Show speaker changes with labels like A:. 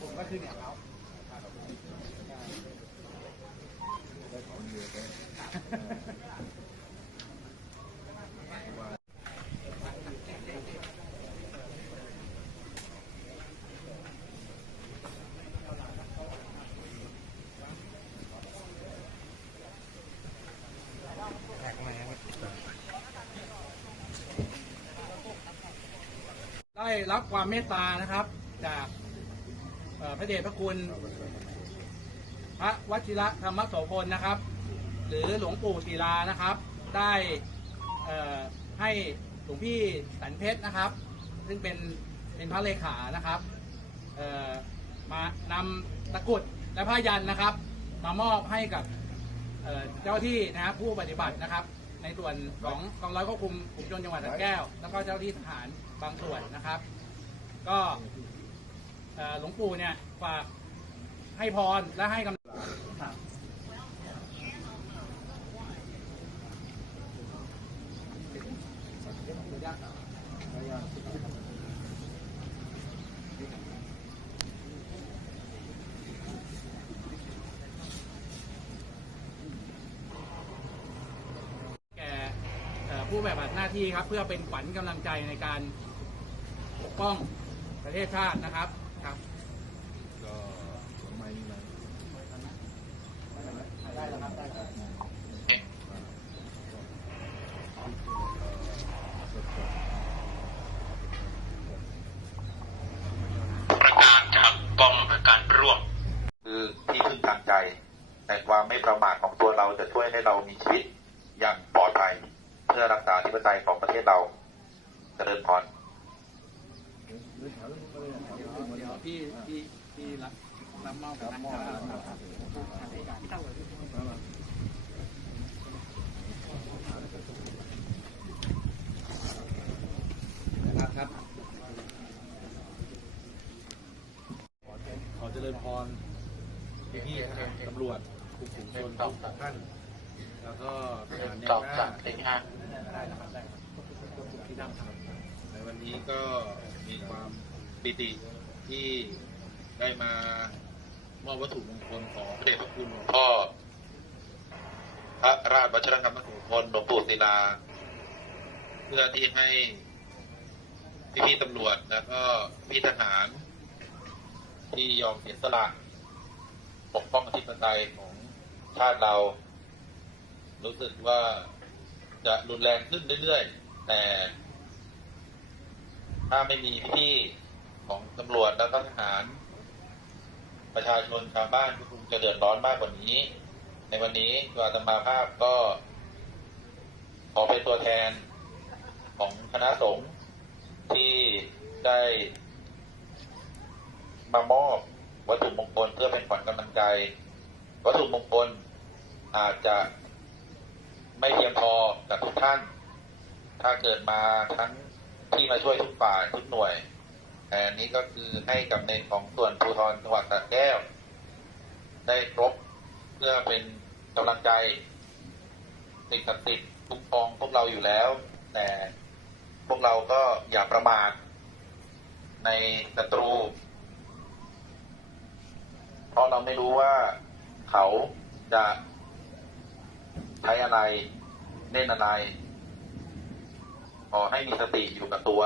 A: ผมก็คือเนี่ยเขาได้รับความเมตตานะครับจาก พระเดชพระคุณ พระวชิระธรรมโสพลนะครับ หรือหลวงปู่ศิลานะครับ ได้ให้หลวงพี่สันเพชรนะครับ ซึ่งเป็นเป็นพระเลขานะครับมานำตะกรุดและผ้ายันนะครับ มามอบให้กับเจ้าที่นะครับผู้ปฏิบัตินะครับ ในส่วนของกองร้อยควบคุมฝูงชนจังหวัดสระแก้ว แล้วก็เจ้าที่ทหารบางส่วนนะครับ ก็ หลวงปู่เนี่ยฝากให้พรและให้กำลังแก่ผู้ปฏิบัติหน้าที่ครับเพื่อเป็นขวัญกำลังใจในการปกป้องประเทศชาตินะครับ ครับ
B: ก็ไม้นี่นะได้
A: แล้วครับได้ครับ
C: ประกาศจากกองอำนวยการร่วม
D: คือที่พึ่งทางใจ แต่ความไม่ประมาทของตัวเราจะช่วยให้เรามีชีวิตอย่างปลอดภัย เพื่อรักษาธิปไตยของประเทศเราเจริญพร
B: เดี๋
A: ยวพี่พี่พี่รับรับมอบกันนะครับพี่ตั้งเลย
B: นะครับขอเจริญพรพี่ๆนะครับตำรวจคุมฝูงชนทุกท่านแล้วก็ทหารแน
C: ส
B: ว
C: อง
B: หน้า
C: สามสี่ห้า
A: ได้แล้วครับได้ครับพี่ตั้งครับ
B: ในวันนี้ก็ มีความปิติที่ได้มามอบวัตถุมงคลของพระเดชพระคุณหลวงพ่อ
D: พระราชวัชรกรรมสุพลหลวงปู่ศิลา
B: เพื่อที่ให้พี่ๆตำรวจแล้วก็พี่ทหาร ที่ยอมเสียสละปกป้องอธิปไตยของชาติเรา รู้สึกว่าจะรุนแรงขึ้นเรื่อยๆ แต่ ถ้าไม่มีพี่ของตำรวจแล้วก็ทหาร ประชาชนชาวบ้านก็คงจะเดือดร้อนมากกว่านี้ ในวันนี้ตัวอาตมาภาพก็ ขอเป็นตัวแทนของคณะสงฆ์ที่ได้มามอบวัตถุมงคลเพื่อเป็นขวัญกำลังใจ วัตถุมงคลอาจจะไม่เพียงพอกับทุกท่าน ถ้าเกิดมาทั้ง ที่มาช่วยทุกฝ่ายทุกหน่วยแต่อันนี้ก็คือให้กับในของส่วนภูธรจังหวัดสระแก้ว ได้ครบเพื่อเป็นกำลังใจสิ่งศักดิ์สิทธิ์คุ้มครองพวกเราอยู่แล้ว แต่พวกเราก็อย่าประมาทในศัตรู เพราะเราไม่รู้ว่าเขาจะใช้อะไรเล่นอะไร ขอให้มีสติอยู่กับตัว